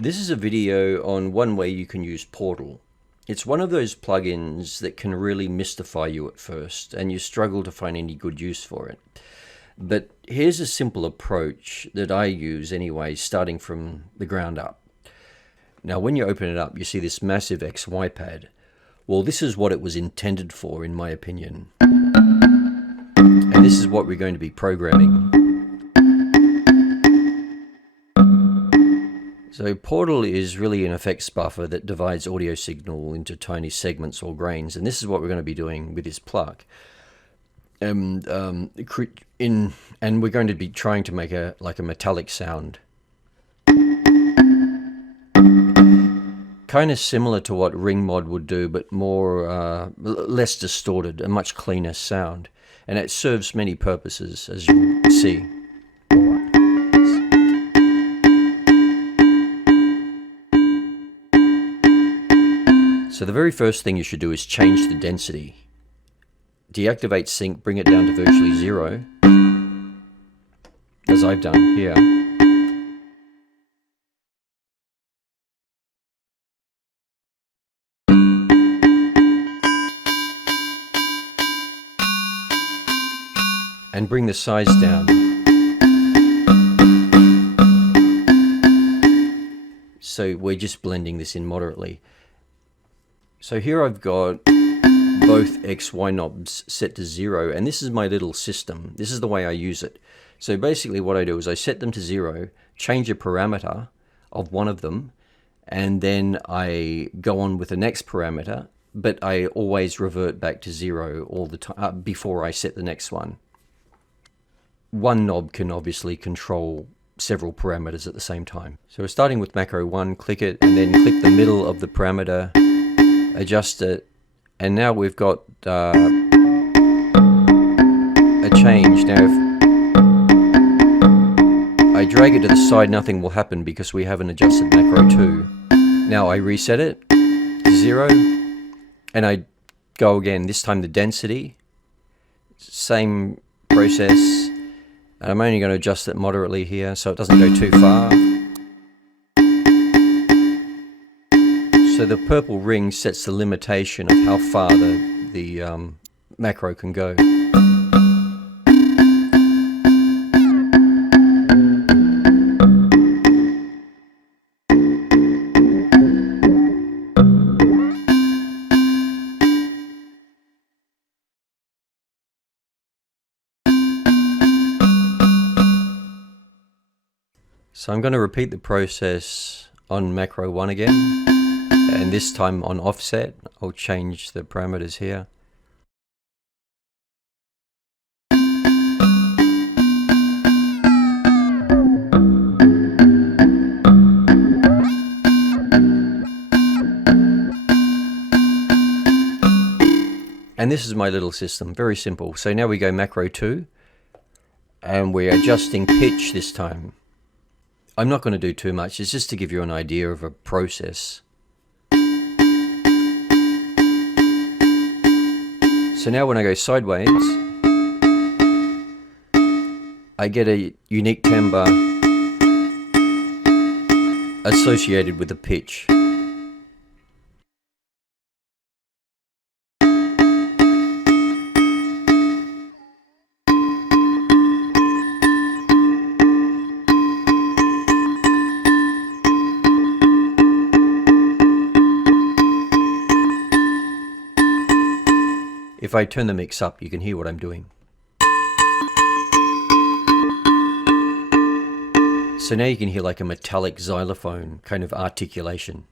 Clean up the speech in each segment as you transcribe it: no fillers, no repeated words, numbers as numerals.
This is a video on one way you can use Portal. It's one of those plugins that can really mystify you at first, and you struggle to find any good use for it. But here's a simple approach that I use anyway, starting from the ground up. Now, when you open it up, you see this massive XY pad. Well, this is what it was intended for, in my opinion. And this is what we're going to be programming. So Portal is really an effects buffer that divides audio signal into tiny segments or grains, and this is what we're going to be doing with this plug. And we're going to be trying to make a metallic sound, kind of similar to what Ring Mod would do, but more less distorted, a much cleaner sound, and it serves many purposes, as you see. So the very first thing you should do is change the density. Deactivate sync, bring it down to virtually 0, as I've done here. And bring the size down. So we're just blending this in moderately. So here I've got both XY knobs set to 0, and this is my little system. This is the way I use it. So basically what I do is I set them to 0, change a parameter of one of them, and then I go on with the next parameter, but I always revert back to 0 all the time before I set the next one. One knob can obviously control several parameters at the same time. So we're starting with macro 1, click it, and then click the middle of the parameter, adjust it, and now we've got a change. Now if I drag it to the side, nothing will happen because we haven't adjusted macro 2. Now I reset it to 0, and I go again, this time the density, same process, and I'm only going to adjust it moderately here so it doesn't go too far. So the purple ring sets the limitation of how far the macro can go. So I'm going to repeat the process on macro 1 again. And this time on offset, I'll change the parameters here. And this is my little system, very simple. So now we go macro 2, and we're adjusting pitch this time. I'm not going to do too much, it's just to give you an idea of a process. So now when I go sideways, I get a unique timbre associated with the pitch. If I turn the mix up, you can hear what I'm doing. So now you can hear like a metallic xylophone kind of articulation.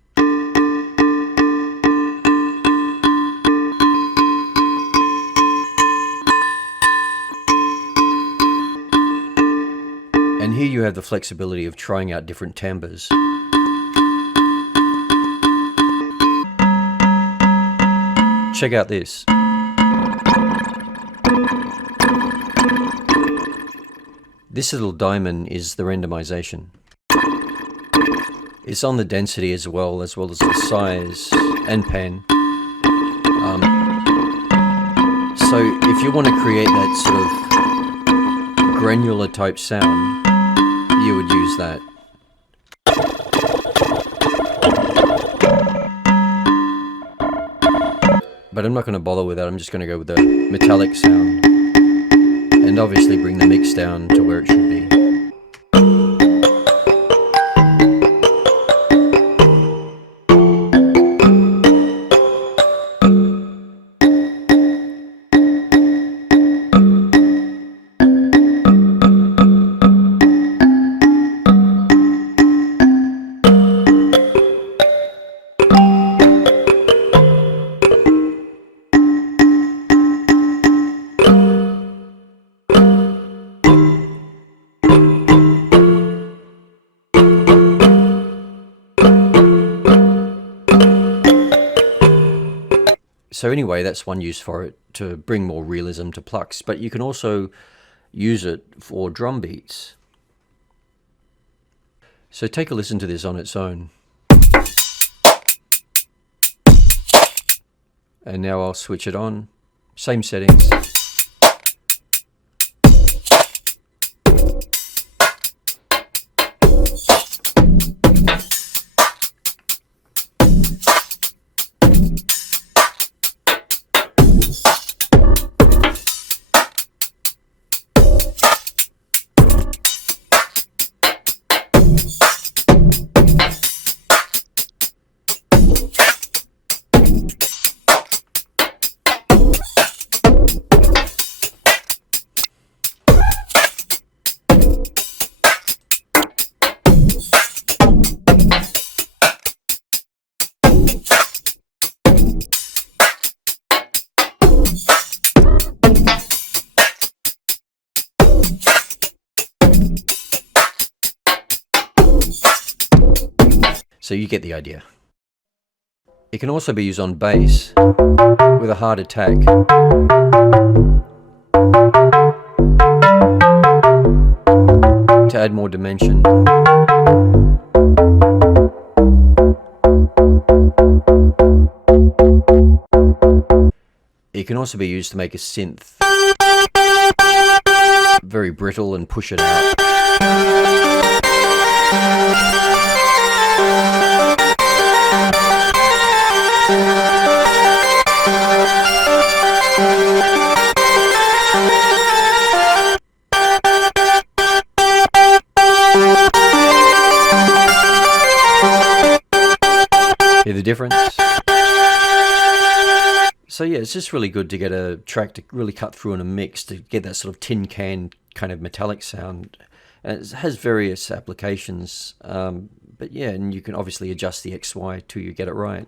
And here you have the flexibility of trying out different timbres. Check out this. This little diamond is the randomization. It's on the density as well as the size and pan. So if you want to create that sort of granular type sound, you would use that. But I'm not going to bother with that. I'm just going to go with the metallic sound. And obviously bring the mix down to where it should be. So anyway, that's one use for it, to bring more realism to plucks. But you can also use it for drum beats. So take a listen to this on its own. And now I'll switch it on. Same settings. So you get the idea. It can also be used on bass with a hard attack. To add more dimension. It can also be used to make a synth very brittle and push it out. Hear the difference? So yeah, it's just really good to get a track to really cut through in a mix, to get that sort of tin can kind of metallic sound. And it has various applications, but yeah, and you can obviously adjust the XY till you get it right.